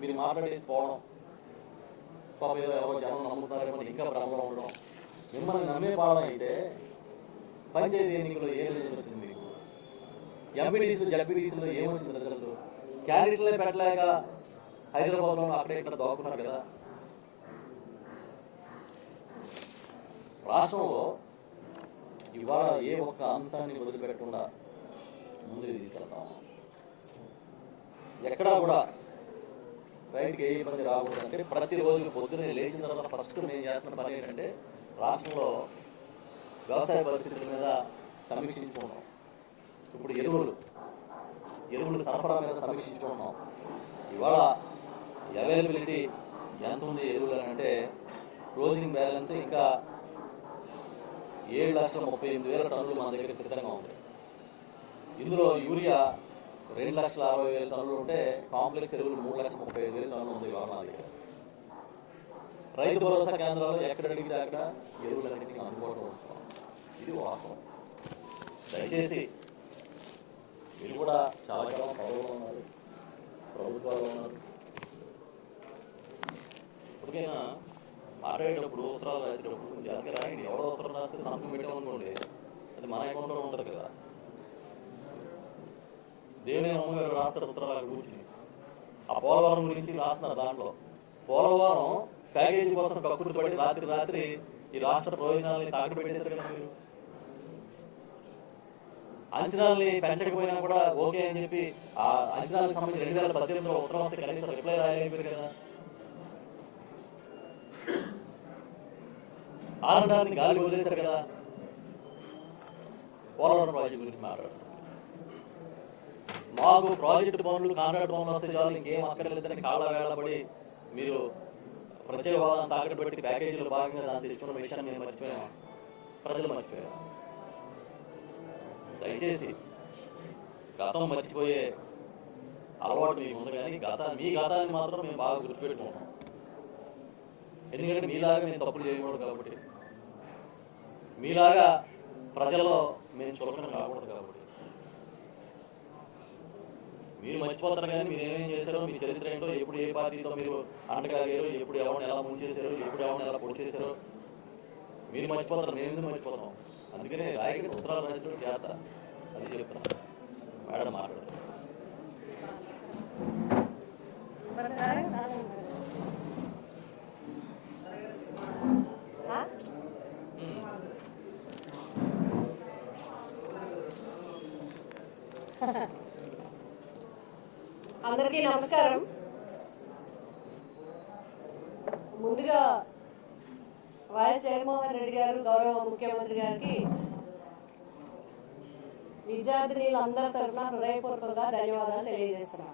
మీరు మాట్లాడేసిపోవడం, పాప ఏదో ఎవరో జనం నమ్ముతారేమో ఇంకా భ్రమలో ఉండడం. మిమ్మల్ని నమ్మే పాలన అయితే పంచాయతీ ఎన్నికల్లో ఏ రిజల్ట్ వచ్చింది మీకు? ఎంపీడీసీ జడ్పీడీసీలో ఏమొచ్చింది రిజల్ట్? క్యాండిడేట్లే పెట్టలేక హైదరాబాద్లో అక్కడ ఇక్కడ దోకున్నారు కదా. రాష్ట్రంలో ఇవాళ ఏ ఒక్క అంశాన్ని వదిలిపెట్టకుండా ముందుకు తీసుకెళ్తాం. ఎక్కడా కూడా రైతుకి ఏ ఇబ్బంది రాకూడదంటే ప్రతిరోజు పొద్దున్నే లేచిన తర్వాత ఫస్ట్ మేము చేస్తున్న పని ఏంటంటే రాష్ట్రంలో వ్యవసాయ పరిస్థితుల మీద సమీక్షించుకుంటాం. ఇప్పుడు ఎరువులు సరఫరా మీద సమీక్షించుకుంటున్నాం. ఇవాళ అవైలబిలిటీ ఎంత ఉంది ఎరువులు అని అంటే క్లోజింగ్ బ్యాలెన్స్ ఇంకా 7,38,000 టన్నులు మన దగ్గర సిద్ధంగా ఉంది. ఇందులో యూరియా 2,60,000 టన్నులు ఉంటే కాంప్లెక్స్ ఎరువులు 3,35,000 టన్నులు ఉంది ఇవాళ మన దగ్గర. రైతు భరోసా కేంద్రాలు ఎక్కడ అడిగితే అక్కడ ఎరువులన్నింటినీ అందుబాటులో ఉంచుతాం. ఇది వాస్తవం. దయచేసి మీరు కూడా చాలా చాలా పదవులు ఉన్నారు, ప్రభుత్వాలు ఉన్నారు. ఇప్పటికైనా మాట్లాడేటప్పుడు ఉత్తరాలు రాసేటప్పుడు జాగ్రత్తగా రాయండి. ఎవడో ఉత్తరం రాస్తే సంతకం పెట్టామనుకోండి, అది మన అకౌంట్లో ఉంటుంది కదా. దేవుని అమ్మగారు రాస్తారు ఉత్తరాలు అక్కడ కూర్చుని. ఆ పోలవరం గురించి రాస్తున్నారు. దాంట్లో పోలవరం ప్యాకేజీ కోసం కక్కుర్తిపడి రాత్రి ఈ రాష్ట్ర ప్రయోజనాలని తాకట్టు పెట్టేశారు కదా మీరు. అంచనాలని పెంచకపోయినా కూడా ఓకే అని చెప్పి ఆ అంచనాలకు సంబంధించి 2018లో ఉత్తరం వస్తే కనీసం రిప్లై రాయలేకపోయారు కదా. ఆనందాన్ని గాలి వదిలేశారు కదా. పోలవరం ప్రాజెక్టు గురించి మాట్లాడుతున్నారు. మాకు ప్రాజెక్టు పనులు, కాంట్రాక్ట్ పనులు వస్తే చాలు, ఇంకేం అక్కర్లేదని కాళ్ళ వేళపడి మీరు ప్రత్యేక హోదాను తాకట్టు పెట్టి ప్యాకేజీలో భాగంగా దాన్ని తెచ్చుకున్న విషయాన్ని మేము మర్చిపోయాము, ప్రజలు మర్చిపోయాము. దయచేసి గతం మర్చిపోయే అలవాటు మీకు ఉంది, కానీ మీ గతాన్ని మాత్రం మేము బాగా గుర్తుపెట్టుకుంటాం. ఎందుకంటే మీలాగా మేము తప్పులు చేయకూడదు కాబట్టి, మీలాగా ప్రజల్లో మేము చులకన కాకూడదు కాబట్టి. మీరు మర్చిపోతారు కానీ మీరు ఏమేం చేశారో, మీ చరిత్ర ఏంటో, ఎప్పుడు ఏ పార్టీతో మీరు అంటగాగారో, ఎప్పుడు ఎవరిని ఎలా ముంచేశారో, ఎప్పుడు ఎవరిని ఎలా పొడి చేశారో మీరు మర్చిపోతారు, మేము ఎందుకు మర్చిపోతాం. అందుకనే రాయగడ ఉత్తరాలు రాసిన జాత అది చెప్తాను. మేడం మాట్లాడతారు. అందరికీ నమస్కారం. ముందుగా వైఎస్ జగన్మోహన్ రెడ్డి గారు, గౌరవ ముఖ్యమంత్రి గారికి విద్యార్థినులందరి తరఫున హృదయపూర్వకంగా ధన్యవాదాలు తెలియజేస్తున్నాను.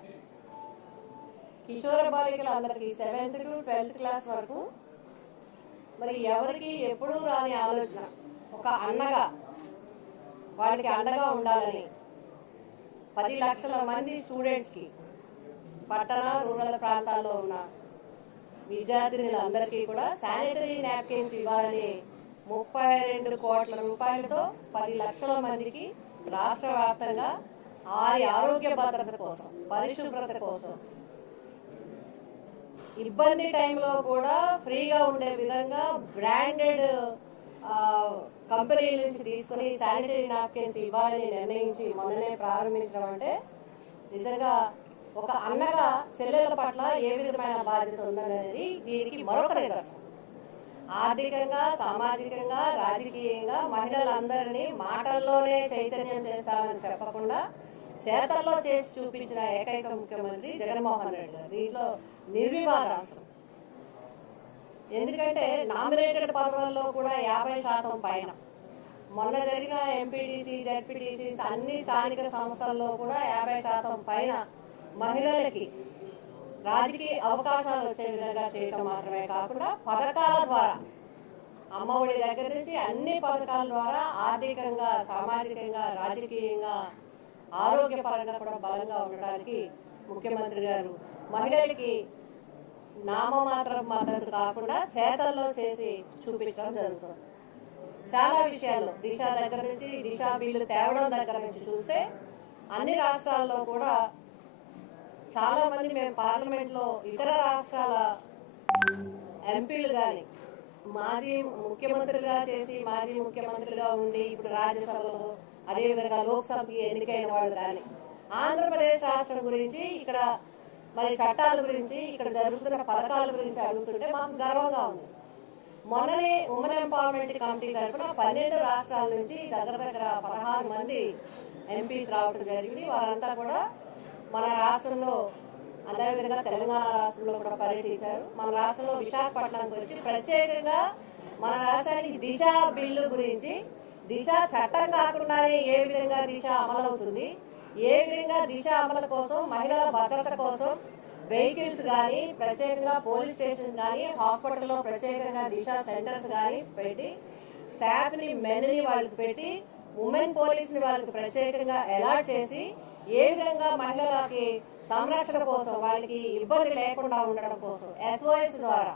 కిషోర బాలికలందరికీ 7th to 12th క్లాస్ వరకు మరి ఎవరికి ఎప్పుడూ రాని ఆలోచన, ఒక అన్నగా వాళ్ళకి అండగా ఉండాలని 10 లక్షల మంది స్టూడెంట్స్కి పట్టణ రూరల్ ప్రాంతాల్లో ఉన్న విద్యార్థినులందరికీ కూడా శానిటరీ నాప్కిన్స్ ఇవ్వాలని 32 కోట్ల రూపాయలతో 10 లక్షల మందికి రాష్ట్ర వ్యాప్తంగా వారి ఆరోగ్య భద్రత కోసం, పరిశుభ్రత కోసం, ఇబ్బంది టైంలో కూడా ఫ్రీగా ఉండే విధంగా బ్రాండెడ్ కంపెనీల నుంచి తీసుకుని శానిటరీ నాప్కిన్స్ ఇవ్వాలని నిర్ణయించి మొన్ననే ప్రారంభించడం అంటే నిజంగా ఒక అన్నగా చెల్లెల పట్ల ఏ విధమైన బాధ్యత ఉందనేది దీనికి మరొక నిదర్శనం. ఆర్థికంగా, సామాజికంగా, రాజకీయంగా మహిళలందరినీ మాటల్లోనే చైతన్యం చేస్తామని చెప్పకుండా చేతల్లో చేసి చూపించిన ఏకైక ముఖ్యమంత్రి జగన్మోహన్ రెడ్డి గారు. దీంట్లో నిర్వివాదాంశం. ఎందుకంటే నామినేటెడ్ పదవుల్లో కూడా 50% పైన, మొన్న జరిగిన ఎంపీటీసీ, జెడ్పీటీసీ అన్ని స్థానిక సంస్థల్లో కూడా 50% పైన మహిళలకి రాజకీయ అవకాశాలు వచ్చే విధంగా చేయటం మాత్రమే కాకుండా పథకాల ద్వారా, అమ్మఒడి దగ్గర నుంచి అన్ని పథకాల ద్వారా ఆర్థికంగా, సామాజికంగా, రాజకీయంగా, ఆరోగ్యపరంగా కూడా బలంగా ఉండడానికి ముఖ్యమంత్రి గారు మహిళలకి నామమాత్రం మద్దతు కాకుండా చేతల్లో చేసి చూపించడం జరుగుతుంది. చాలా విషయాల్లో దిశ దగ్గర నుంచి, దిశ బిల్లు తేవడం దగ్గర నుంచి చూస్తే అన్ని రాష్ట్రాల్లో కూడా చాలా మంది, మేము పార్లమెంట్లో ఇతర రాష్ట్రాల ఎంపీలు కానీ మాజీ ముఖ్యమంత్రులుగా చేసి, మాజీ ముఖ్యమంత్రులుగా ఉండి ఇప్పుడు రాజ్యసభలో, అదేవిధంగా లోక్సభకి ఎన్నికైన వాళ్ళు కానీ ఆంధ్రప్రదేశ్ రాష్ట్రం గురించి, ఇక్కడ మరి చట్టాల గురించి, ఇక్కడ జరుగుతున్న పథకాల గురించి అడుగుతుంటే మాకు గర్వంగా ఉంది. మొన్ననే ఉమెన్ ఎంపవర్మెంట్ కమిటీ తరఫున 12 రాష్ట్రాల నుంచి దగ్గర 16 మంది ఎంపీస్ రావడం జరిగింది. వారంతా కూడా మన రాష్ట్రంలో, అదేవిధంగా తెలంగాణ రాష్ట్రంలో కూడా పర్యటించారు. మన రాష్ట్రంలో విశాఖపట్నంకి వచ్చి ప్రత్యేకంగా మన రాష్ట్రానికి దిశ బిల్లు గురించి, దిశ చట్టం కాకుండానే ఏ విధంగా దిశ అమలవుతుంది, ఏ విధంగా దిశ అమలు కోసం, మహిళల భద్రత కోసం వెహికల్స్ కానీ, ప్రత్యేకంగా పోలీస్ స్టేషన్స్ కానీ, హాస్పిటల్లో ప్రత్యేకంగా దిశ సెంటర్స్ కానీ పెట్టి, స్టాఫ్ని, మెన్ని వాళ్ళకి పెట్టి, ఉమెన్ పోలీస్ని వాళ్ళకి ప్రత్యేకంగా అలాట్ చేసి ఏ విధంగా మహిళలకి సంరక్షణ కోసం, వాళ్ళకి ఇబ్బంది లేకుండా ఉండడం కోసం SOS ద్వారా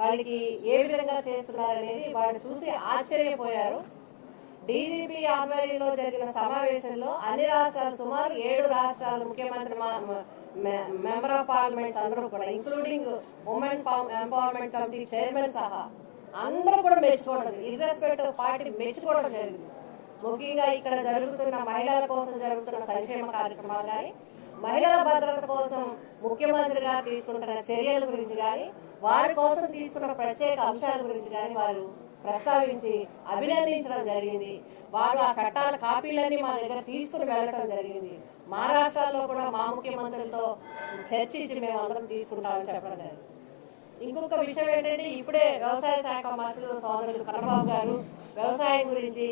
వాళ్ళకి ఏ విధంగా చేస్తున్నారనేది వాళ్ళు చూసి ఆశ్చర్యపోయారు. డీజీపీ ఆధ్వర్యంలో జరిగిన సమావేశంలో అన్ని రాష్ట్రాలు, సుమారు 7 రాష్ట్రాల ముఖ్యమంత్రి, మెంబర్ ఆఫ్ పార్లమెంట్స్ అందరూ కూడా, including women empowerment committee chairman సహా అందరూ కూడా మెచ్చుకోవడం, ఇర్రెస్పెక్టివ్ పార్టీ మెచ్చుకోవడం జరిగింది. ముఖ్యంగా ఇక్కడ జరుగుతున్న మహిళల కోసం జరుగుతున్న సంక్షేమ కార్యక్రమాలు కానీ, మహిళల భద్రత కోసం ముఖ్యమంత్రిగా తీసుకుంటున్న చర్యల గురించి కానీ, వారి కోసం తీసుకున్న ప్రత్యేక అంశాల గురించి కానీ వారు ప్రస్తావించి అభినందించడం జరిగింది. వారు ఆ చట్టాల కాపీలన్నీ మా దగ్గర తీసుకుని వెళ్ళడం జరిగింది. మహారాష్ట్రలో కూడా మా ముఖ్యమంత్రులతో చర్చించి మేము అందరం తీసుకుంటామని చెప్పడం జరిగింది. ఇంకొక విషయం ఏంటంటే, ఇప్పుడే వ్యవసాయ శాఖ మంత్రులు సోదరులు కన్నబాబు గారు వ్యవసాయం గురించి,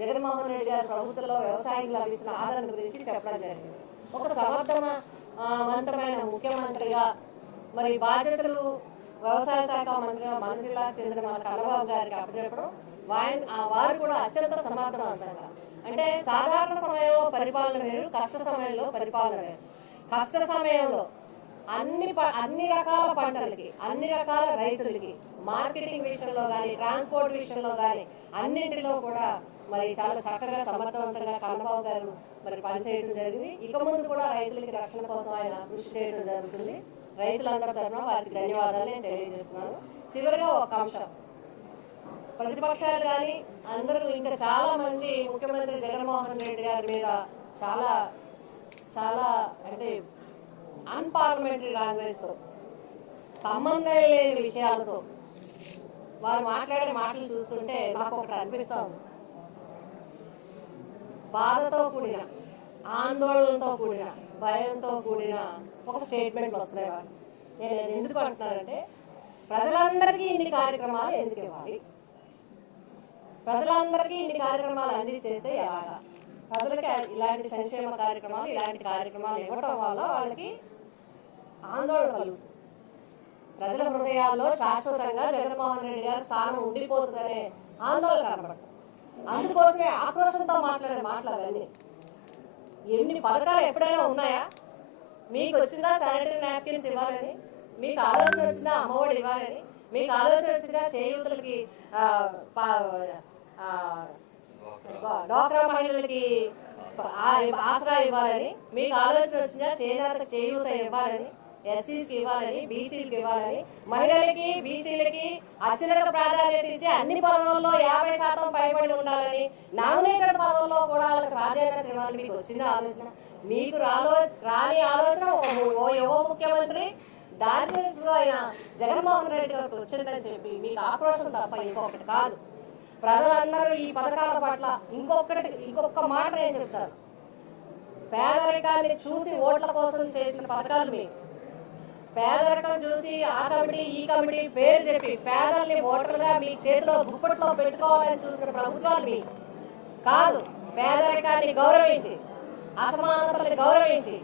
జగన్మోహన్ రెడ్డి గారి ప్రభుత్వంలో వ్యవసాయం లభిస్తున్న ఆదరణ గురించి చెప్పడం జరిగింది. ఒక సమర్థవంతమైన ముఖ్యమంత్రిగా మరి బాధ్యతలు వ్యవసాయ శాఖ మంత్రిగా మన జిల్లాకు చెందిన మన కన్నబాబు గారికి అప్పచెప్పడం, వారు కూడా అత్యంత సమర్థవంతంగా, అంటే సాధారణ సమయంలో పరిపాలన వేరు, కష్ట సమయంలో పరిపాలన వేరు. కష్ట సమయంలో అన్ని రకాల పంటలకి, అన్ని రకాల రైతులకి, మార్కెటింగ్ విషయంలో కానీ, ట్రాన్స్పోర్ట్ విషయంలో కానీ అన్నింటిలో కూడా మరి చాలా చక్కగా సమర్థవంతంగా కన్నబాబు గారు మరి పనిచేయడం జరిగింది. ఇక ముందు కూడా రైతులకి రక్షణ కోసం ఆయన కృషి చేయడం జరుగుతుంది. రైతులందరి తరఫున వారికి ధన్యవాదాలు నేను తెలియజేస్తున్నాను. చివరిగా ఒక అంశం, ప్రతిపక్షాలు కానీ అందరూ ఇంకా చాలా మంది ముఖ్యమంత్రి జగన్మోహన్ రెడ్డి గారి మీద చాలా చాలా అంటే అన్పార్లమెంటరీ లాంగ్వేజ్తో, సంబంధం లేని విషయాలతో వారు మాట్లాడే మాటలు చూస్తుంటే నాకు ఒకటి అనిపిస్తాం, బాధతో కూడిన, ఆందోళనతో కూడిన, భయంతో కూడిన ఒక స్టేట్మెంట్ వస్తున్నాయి. వారు నేను ఎందుకు అంటున్నానంటే, ప్రజలందరికీ ఇన్ని కార్యక్రమాలు ఎందుకు ఇవ్వాలి, ప్రజలందరికీ ఇన్ని కార్యక్రమాలు అందించేస్తే ఎలాగా, ప్రజలకి ఇలాంటి సంక్షేమ కార్యక్రమాలు, ఇలాంటి కార్యక్రమాలు ఇవ్వటం వల్ల వాళ్ళకి ఆందోళన కలుగుతుంది. ప్రజల హృదయాల్లో శాశ్వతంగా జగన్మోహన్ రెడ్డి గారి స్థానం ఉండిపోతుందనే ఆందోళన కనబడుతుంది. అందుకోసమే ఆక్రోషంతో మాట్లాడే మాటలు అవన్నీ. ఎన్ని పథకాలు ఎప్పుడైనా ఉన్నాయా? మీకు వచ్చిందా శానిటరీ నాప్కిన్స్ ఇవ్వాలని, మీకు ఆలోచన వచ్చిందా అమ్మఒడి ఇవ్వాలని, మీకు ఆలోచన వచ్చిందా చేయూతలకి డ్వాక్రా మహిళలకి ఆసరా ఇవ్వాలని, మీకు ఆలోచన వచ్చిందా చేనేతకు చేయూత ఇవ్వాలని, ఎస్సీకి ఇవ్వాలని, బీసీలకు ఇవ్వాలని, మహిళలకి బీసీలకి అత్యున్నత ప్రాధాన్యత ఇచ్చి అన్ని పదవుల్లో 50% పైబడి ఉండాలని, నామినేటెడ్ పదవుల్లో కూడా వాళ్ళకి ప్రాధాన్యత ఇవ్వాలని మీకు వచ్చిన ఆలోచన. మీకు రాని ఆలోచన ఓ యువ ముఖ్యమంత్రి దార్శనికుడు అయిన జగన్మోహన్ రెడ్డి గారికి వచ్చిందని చెప్పి మీకు ఆక్రోశం తప్ప ఇంకొకటి కాదు. ప్రజలందరూ ఈ పథకాల పట్ల ఇంకొక మాట నేను చెప్తాను, పేదరికాన్ని చూసి ఓట్ల కోసం చేసిన పథకాలు మీకు, పేదరికం చూసి ఆ కమిటీ ఈ కమిటీ పేరు చెప్పి పేదల్ని ఓటర్లుగా మీ చేతిలో గుప్పట్లో పెట్టుకోవాలని చూసిన ప్రభుత్వాలు మీకు కాదు. పేదరికాన్ని గౌరవించి, అసమానతల్ని గౌరవించి,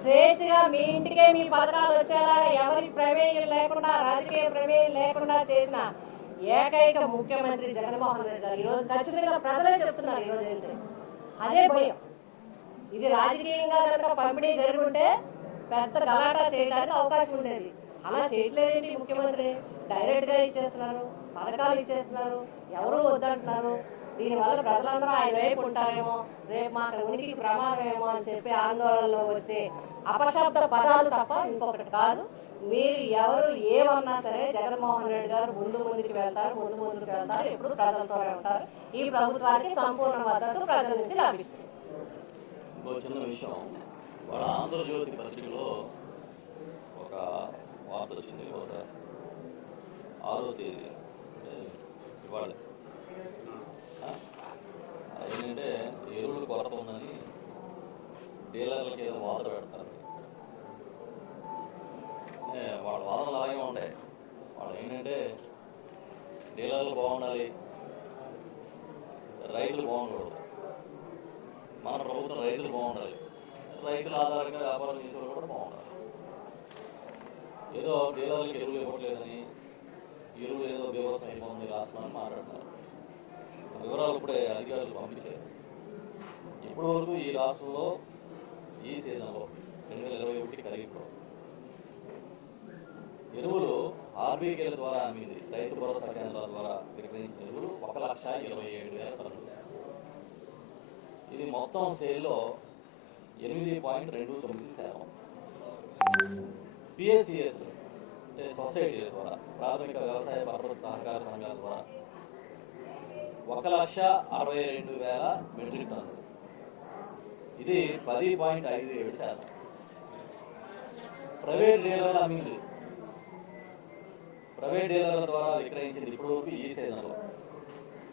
స్వేచ్ఛగా మీ ఇంటికే మీ పథకాలు వచ్చేలాగా ఎవరి ప్రమేయం లేకుండా, రాజకీయ ప్రమేయం లేకుండా చేసిన ఏకైక ముఖ్యమంత్రి జగన్మోహన్ రెడ్డి గారు. ఈరోజు ఖచ్చితంగా ప్రజలే చెప్తున్నారు. ఈరోజు వెళ్తే అదే భయం. ఇది రాజకీయంగా కనుక పంపిణీ జరుగుంటే పెద్ద గలాటా చేయడానికి అవకాశం ఉండేది. అలా చేయట్లేదేంటి ముఖ్యమంత్రి? డైరెక్ట్గా ఇచ్చేస్తున్నారు, పథకాలు ఇచ్చేస్తున్నారు, ఎవరు వద్దంటున్నారు. దీనివల్ల ప్రజలందరూ ఆయన వైపు ఉంటారేమో, రేపు మాకు ఉనికికి ప్రమాదమేమో అని చెప్పి ఆందోళనలో వచ్చే అపశబ్ద పదాలు తప్ప ఇంకొకటి కాదు. మీరు ఎవరు ఏమన్నా సరే జగన్మోహన్ రెడ్డి గారు ముందుకు వెళ్తారు, ఎప్పుడు ప్రజలతోనే ఉంటారు. ఈ ప్రభుత్వానికి సంపూర్ణ మద్దతు ప్రజల నుంచి లభిస్తుంది. ఇంకో చిన్న విషయం, వాళ్ళ ఆంధ్రజ్యోతి పత్రికలో ఒక వార్త వచ్చింది, 6వ తేదీ ఇవాళ. అదేంటంటే ఎరువులు కొరత ఉందని డీలర్లకి ఏదో వాదన పెడతారు. వాళ్ళ వాదనలు అలాగే ఉంటాయి. వాళ్ళు ఏంటంటే డీలర్లు బాగుండాలి, రైతులు బాగుండకూడదు. మన ప్రభుత్వం రైతులు బాగుండాలి, రైతుల ఆధారంగా వ్యాపారం చేసేవాళ్ళు కూడా బాగుండాలి. ఏదో డీలర్లకి ఎరువులు ఇవ్వట్లేదని, ఎరువులు ఏదో వ్యవస్థ అయిపోతుంది రాష్ట్రాన్ని మాట్లాడుతున్నారు. వివరాలు ఇప్పుడే అధికారులు పంపించారు. ఇప్పటి వరకు ఈ రాష్ట్రంలో ఈ సీజన్లో 2021 ఖరీఫ్లో ఎరువులు ఆర్బీకేల ద్వారా అమ్మింది, రైతు భరోసా కేంద్రాల ద్వారా విక్రయించిన ఎరువులు 1,27,000 టన్నులు. ఇది మొత్తం సేల్లో 8.29%. పిఎస్సిఎస్ అంటే సొసైటీల ద్వారా, ప్రాథమిక వ్యవసాయ పరపతి సహకార సంఘాల ద్వారా 1,62,000 మెట్రిక్ టన్నులు. ఇది 10.57%. ప్రైవేట్ డీలర్ల అమ్మింది, ప్రైవేట్ డీలర్ల ద్వారా విక్రయించింది ఇప్పటివరకు ఈ సీజన్లో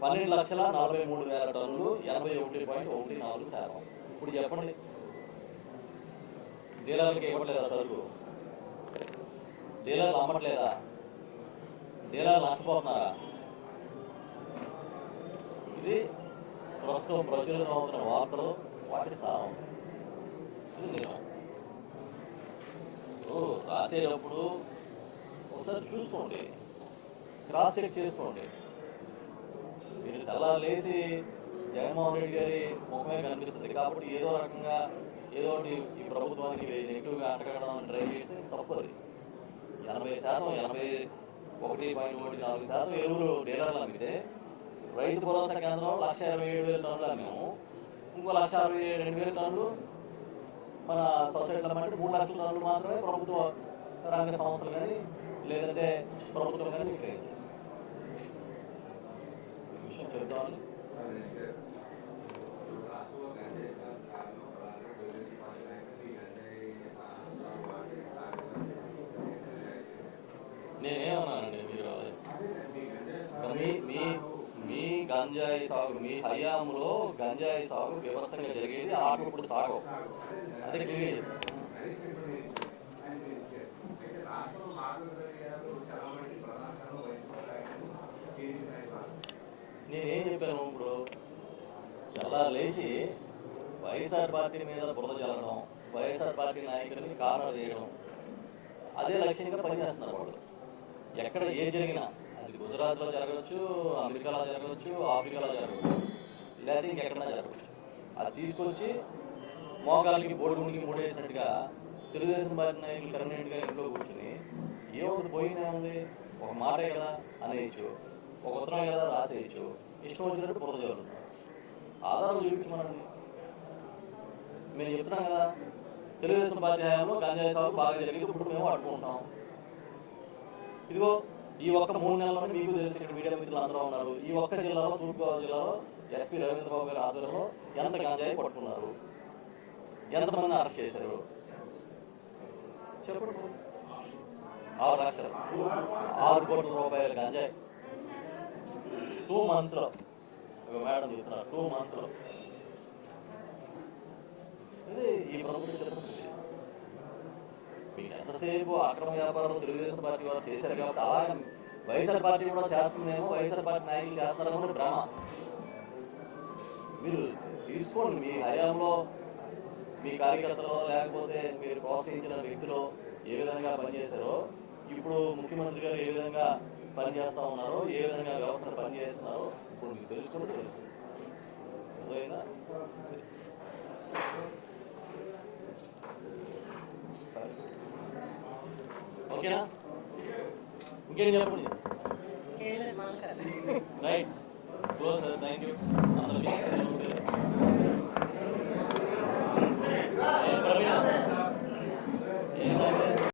12,43,000 టన్నులు, 81.14%. ఇప్పుడు చెప్పండి, డీలర్లకి ఇవ్వట్లేదా సరుకు? డీలర్లు అమ్మట్లేదా? డీలర్లు నష్టపోతున్నారా? ఇది ప్రస్తుతం ప్రచురణ అవుతున్న వార్తలు, వాటి సారాంశం. ఇది నిజం. రాసేటప్పుడు ఒకసారి చూసుకోండి, క్రాస్ చెక్ చేసుకోండి. మీరు తెల్లారు లేచి జగన్మోహన్ రెడ్డి గారి ముఖమే కనిపిస్తుంది కాబట్టి ఏదో రకంగా ఏదో ఒకటి ఈ ప్రభుత్వానికి నెగిటివ్గా అంటగడదామని ట్రై చేస్తే తప్పది. 80%, 81.14% ఎరువులు డీలర్లు అమ్మితే రైతు భరోసా కేంద్రం 1,27,000 టన్నులు అమ్మాము. ఇంకో 1,62,000 టన్నులు మన సొసైటీలో అంటే 3 లక్షల టన్నులు మాత్రమే ప్రభుత్వ రంగ సంస్థలు కానీ లేదంటే ప్రభుత్వం కానీ విక్రయించారు. విషయం చెప్తామని నేనేమన్నానండి, మీరు మీ గంజాయి సాగు మీ హయాంలో గంజాయి సాగు వ్యవస్థగా జరిగేది ఆటప్పుడు సాగు అదే క్లియర్. నేనేం చెప్పాను, ఇప్పుడు ఎలా లేచి వైఎస్ఆర్ పార్టీ మీద బురద జల్లడం, వైఎస్ఆర్ పార్టీ నాయకుడిని కారణాలు చేయడం, అదే లక్ష్యంగా పనిచేస్తున్నారు వాళ్ళు. ఎక్కడ ఏ జరిగినా అది గుజరాత్లో జరగవచ్చు, అమెరికాలో జరగవచ్చు, ఆఫ్రికాలో జరగవచ్చు, లేదా ఇంకెక్కడైనా జరగవచ్చు. అది తీసుకొచ్చి మోకాలకి బోర్డుకి మూడేసినట్టుగా తెలుగుదేశం పార్టీ నాయకులు పర్మనెంట్గా ఇంట్లో కూర్చుని ఏముంది పోయిందే ఉంది, ఒక మాటే కదా అనేయచ్చు, ఒక ఉత్తరం కదా రాసేయచ్చు, ఇష్టం వచ్చినట్టు బురద జరుగుతుంది. ఆధారాలు చూపించమనండి. మేము చెప్తున్నాం కదా, తెలుగుదేశం పార్టీ హయాంలో గంజాయి సాగు బాగా జరిగింది, ఇప్పుడు మేము అడ్డుకుంటాం. ఇదిగో ఈ ఒక్క 3 నెలల్లోనే మీకు తెలిసి ఇక్కడ మీడియా మిత్రులు అందరూ ఉన్నారు. ఈ ఒక్క జిల్లాలో, తూర్పుగోదావరి జిల్లాలో ఎస్పీ రవీంద్రబాబు గారి ఆధ్వర్యంలో ఎంత గంజాయి పట్టుకున్నారు, ఎంతమంది అరెస్ట్ చేశారు చెప్పండి. 6 లక్షలు 6 కోట్ల రూపాయల గంజాయి 2 monthsలో. మేడం చెప్తున్నారు 2 monthsలో. ఇది ఈ ప్రభుత్వం చిత్తశుద్ధి. మీకు ఎంతసేపు అక్రమ వ్యాపారాలు తెలుగుదేశం పార్టీ వారు చేశారు కాబట్టి అలాగే వైఎస్ఆర్ పార్టీ కూడా చేస్తుందేమో, వైఎస్ఆర్ పార్టీ నాయకులు చేస్తారేమో భ్రమ. మీరు తీసుకోండి, మీ హయాంలో మీ కార్యకర్తలు లేకపోతే మీరు ప్రోత్సహించిన వ్యక్తులు ఏ విధంగా పనిచేశారో, ఇప్పుడు ముఖ్యమంత్రి గారు ఏ విధంగా పనిచేస్తూ ఉన్నారో, ఏ విధంగా వ్యవస్థను పనిచేస్తున్నారో ఇప్పుడు మీకు తెలుసుకుంటూ తెలుస్తుంది. అర్థమైందా? ఓకేనా? ఇంకేం చెప్పండి. Right, close sir. Thank you అందరికీ.